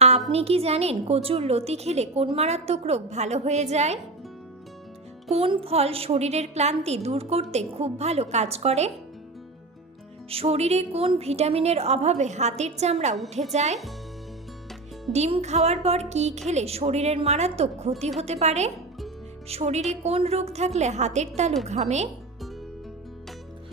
আপনি কি জানেন কচুর লতি খেলে কোন মারাত্মক রোগ ভালো হয়ে যায়? কোন ফল শরীরের ক্লান্তি দূর করতে খুব ভালো কাজ করে? শরীরে কোন ভিটামিনের অভাবে হাতের চামড়া উঠে যায়? ডিম খাওয়ার পর কি খেলে শরীরের মারাত্মক ক্ষতি হতে পারে? শরীরে কোন রোগ থাকলে হাতের তালু ঘামে?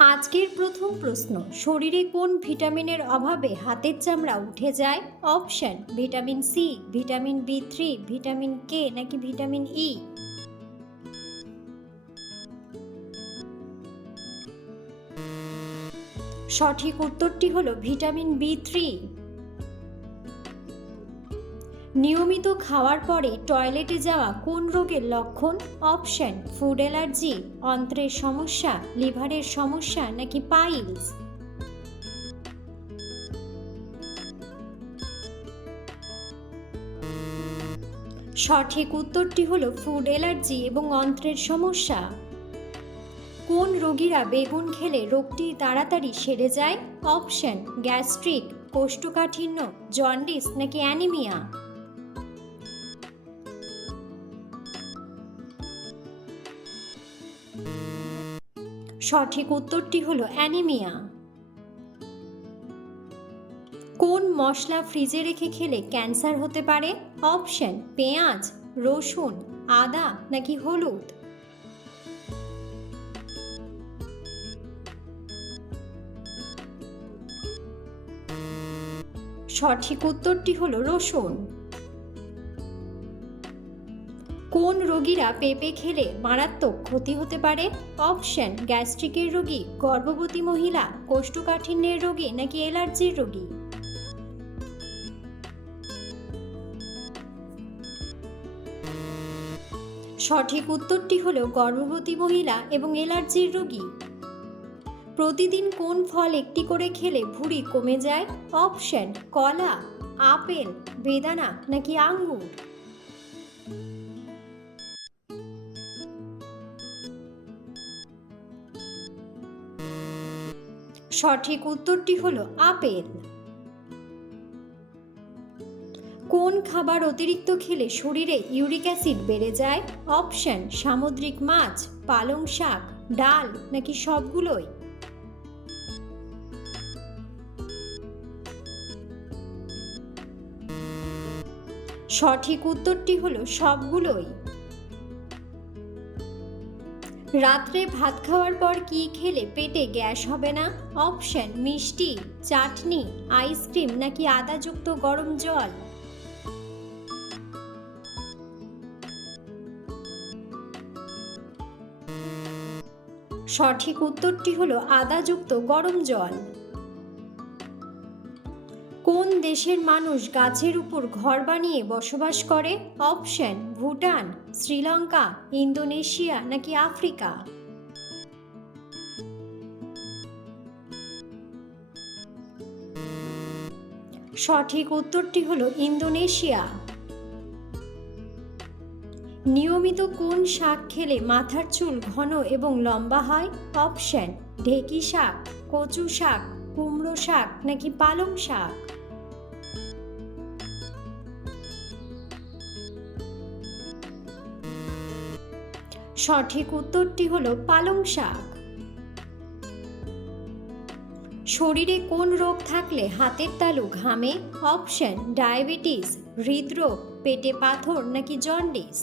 আজকের প্রথম প্রশ্ন, শরীরে কোন ভিটামিনের অভাবে হাতের চামড়া উঠে যায়? Option, vitamin C, vitamin B three, vitamin K নাকি ভিটামিন ই? সঠিক উত্তরটি হলো ভিটামিন বি থ্রি। নিয়মিত খাওয়ার পরে টয়লেটে যাওয়া কোন রোগের লক্ষণ? অপশন ফুড অ্যালার্জি অন্ত্রের সমস্যা, লিভারের সমস্যা নাকি পাইলস? সঠিক উত্তরটি হলো ফুড অ্যালার্জি এবং অন্ত্রের সমস্যা। কোন রোগীরা বেগুন খেলে রোগটি তাড়াতাড়ি সেরে যায়? অপশন গ্যাস্ট্রিক কোষ্ঠকাঠিন্য জন্ডিস নাকি অ্যানিমিয়া সঠিক উত্তরটি হলো অ্যানিমিয়া। কোন মশলা ফ্রিজে রেখে খেলে ক্যান্সার হতে পারে? অপশন, পেঁয়াজ, রসুন, আদা নাকি হলুদ? সঠিক উত্তরটি হলো রসুন। কোন রোগীরা পেঁপে খেলে মারাত্মক ক্ষতি হতে পারে? অপশন, গ্যাস্ট্রিকের রোগী, গর্ভবতী মহিলা, কোষ্ঠকাঠিন্যের রোগী নাকি অ্যালার্জির রোগী? সঠিক উত্তরটি হলো গর্ভবতী মহিলা এবং অ্যালার্জির রোগী। প্রতিদিন কোন ফল একটি করে খেলে ভুঁড়ি কমে যায়? অপশন, কলা, আপেল, বেদানা নাকি আঙ্গুর? সঠিক উত্তরটি হলো আপেল। কোন খাবার অতিরিক্ত খেলে শরীরে ইউরিক অ্যাসিড বেড়ে যায়? অপশন, সামুদ্রিক মাছ, পালং শাক, ডাল নাকি সবগুলোই? সঠিক উত্তরটি হলো সবগুলোই। রাত্রে ভাত খাওয়ার পর কি খেলে পেটে গ্যাস হবে না? অপশন, মিষ্টি, চাটনি, আইসক্রিম নাকি আদাযুক্ত গরম জল? সঠিক উত্তরটি হলো আদাযুক্ত গরম জল। কোন দেশের মানুষ গাছের উপর ঘর বানিয়ে বসবাস করে? অপশন, ভুটান, শ্রীলঙ্কা, ইন্দোনেশিয়া নাকি আফ্রিকা? সঠিক উত্তরটি হলো ইন্দোনেশিয়া। নিয়মিত কোন শাক খেলে মাথার চুল ঘন এবং লম্বা হয়? অপশন, ঢেকি শাক, কচু শাক, কুমড়ো শাক নাকি পালং শাক? সঠিক উত্তরটি হলো পালং শাক। শরীরে কোন রোগ থাকলে হাতের তালু, ঘামে? অপশন ডায়াবেটিস হৃদরোগ, পেটে পাথর নাকি জন্ডিস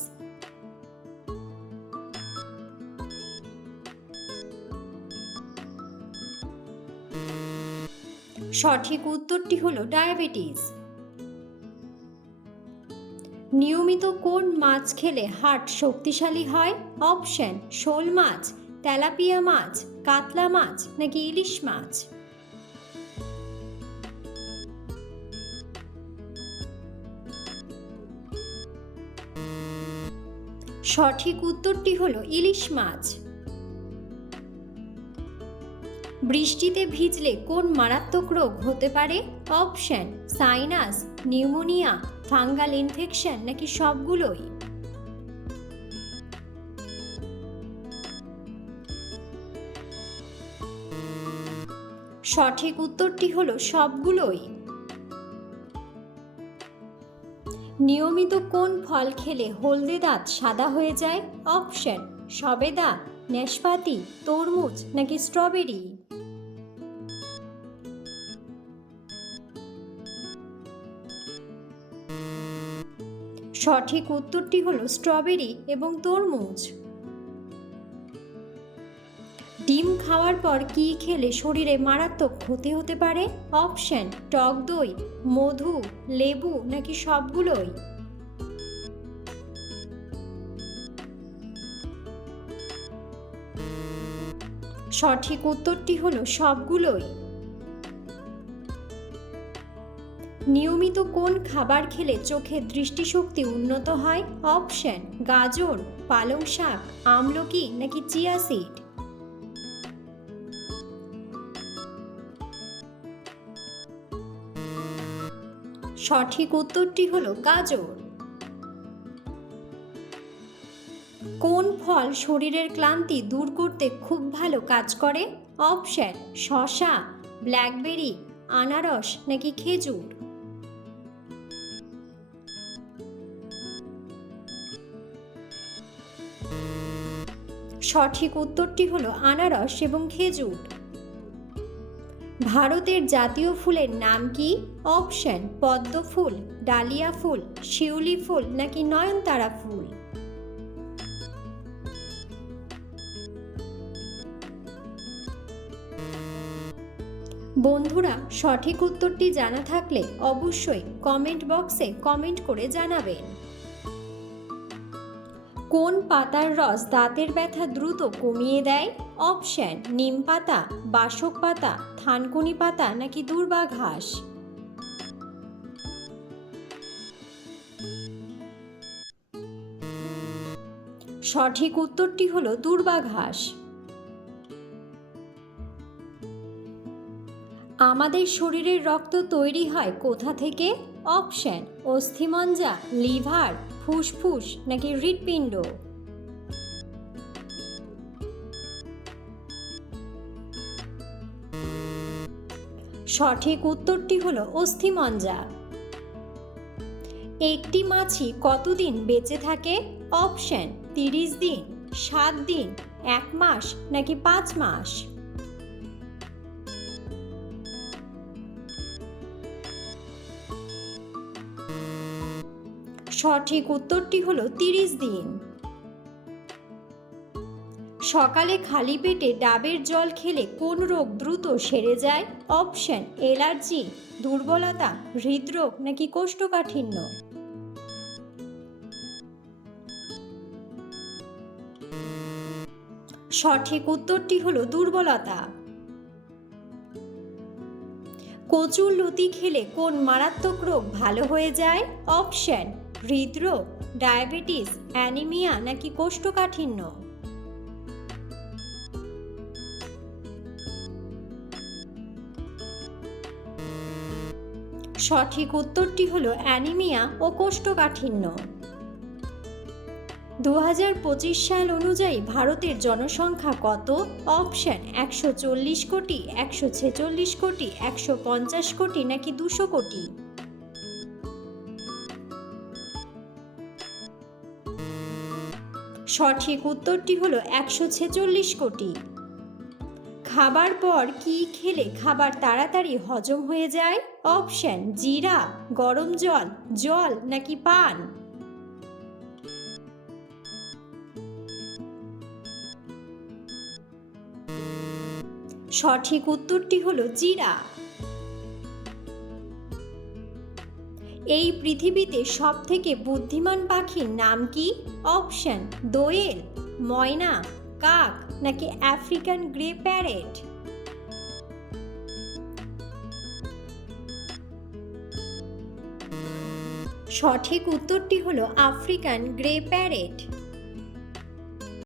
সঠিক উত্তরটি হলো ডায়াবেটিস নিয়মিত কোন মাছ খেলে হার্ট শক্তিশালী হয়? অপশন, শোল মাছ, তেলাপিয়া মাছ, কাতলা মাছ নাকি ইলিশ মাছ? সঠিক উত্তরটি হলো ইলিশ মাছ। বৃষ্টিতে ভিজলে কোন মারাত্মক রোগ হতে পারে? Option, sinus, pneumonia, fungal infection নাকি সবগুলোই? সঠিক উত্তরটি হলো সবগুলোই। নিয়মিত কোন ফল খেলে হলদে দাঁত সাদা হয়ে যায়? অপশন, সবেদা, নাশপাতি, তরমুজ নাকি স্ট্রবেরি? সঠিক উত্তরটি হলো স্ট্রবেরি এবং তরমুজ। ডিম খাওয়ার পর কি খেলে শরীরে মারাত্মক ক্ষতি হতে পারে? অপশন, টক দই, মধু, লেবু নাকি সবগুলোই? সঠিক উত্তরটি হলো সবগুলোই। নিয়মিত কোন খাবার খেলে চোখের দৃষ্টিশক্তি উন্নত হয়? অপশন, গাজর, পালং শাক, আমলকি নাকি চিয়া সিড? সঠিক উত্তরটি হলো গাজর। কোন ফল শরীরের ক্লান্তি দূর করতে খুব ভালো কাজ করে? অপশন শশা ব্ল্যাকবেরি, আনারস নাকি খেজুর? সঠিক উত্তরটি হলো আনারস এবং খেজুর। ভারতের জাতীয় ফুলের নাম কি? অপশন, পদ্ম ফুল, ডালিয়া ফুল, শিউলি ফুল নাকি নয়নতারা ফুল? বন্ধুরা, সঠিক উত্তরটি জানা থাকলে অবশ্যই কমেন্ট বক্সে কমেন্ট করে জানাবেন। কোন পাতার রস দাঁতের ব্যথা দ্রুত কমিয়ে দেয়? অপশন, নিম পাতা, বাসক পাতা, থানকুনি পাতা নাকি দূর্বা ঘাস? সঠিক উত্তরটি হলো দূর্বা ঘাস। আমাদের শরীরের রক্ত তৈরি হয় কোথা থেকে? অপশন, অস্থিমঞ্জা, লিভার ফুসফুস নাকি হৃৎপিণ্ড? সঠিক উত্তরটি হলো অস্থিমজ্জা একটি মাছি কতদিন বেঁচে থাকে? অপশন, তিরিশ দিন, সাত দিন, এক মাস নাকি পাঁচ মাস? সঠিক উত্তরটি হলো তিরিশ দিন। সকালে খালি পেটে ডাবের জল খেলে কোন রোগ দ্রুত সেরে যায়? অপশন, এলার্জি, দুর্বলতা, হৃদরোগ নাকি কোষ্ঠকাঠিন্য? সঠিক উত্তরটি হলো দুর্বলতা। কচুর লতি খেলে কোন মারাত্মক রোগ ভালো হয়ে যায়? অপশন হৃদরোগ, ডায়াবেটিস, অ্যানিমিয়া নাকি কোষ্ঠকাঠিন্য? সঠিক উত্তরটি হলো অ্যানিমিয়া ও কোষ্ঠকাঠিন্য। দু পঁচিশ সাল অনুযায়ী ভারতের জনসংখ্যা কত? অপশন, একশো কোটি, একশো ছেচল্লিশ কোটি, একশো পঞ্চাশ কোটি নাকি দুশো কোটি? সঠিক উত্তরটি হলো একশো ছেচল্লিশ কোটি। খাবার পর কি খেলে খাবার তাড়াতাড়ি হজম হয়ে যায়? অপশন, জিরা, গরম জল জল নাকি পান? সঠিক উত্তরটি হলো জিরা। এই পৃথিবীতে সব থেকে বুদ্ধিমান পাখির নাম কি? অপশন, দোয়েল, ময়না, কাক, নাকি আফ্রিকান গ্রে প্যারেট? সঠিক উত্তরটি হলো আফ্রিকান গ্রে প্যারেট।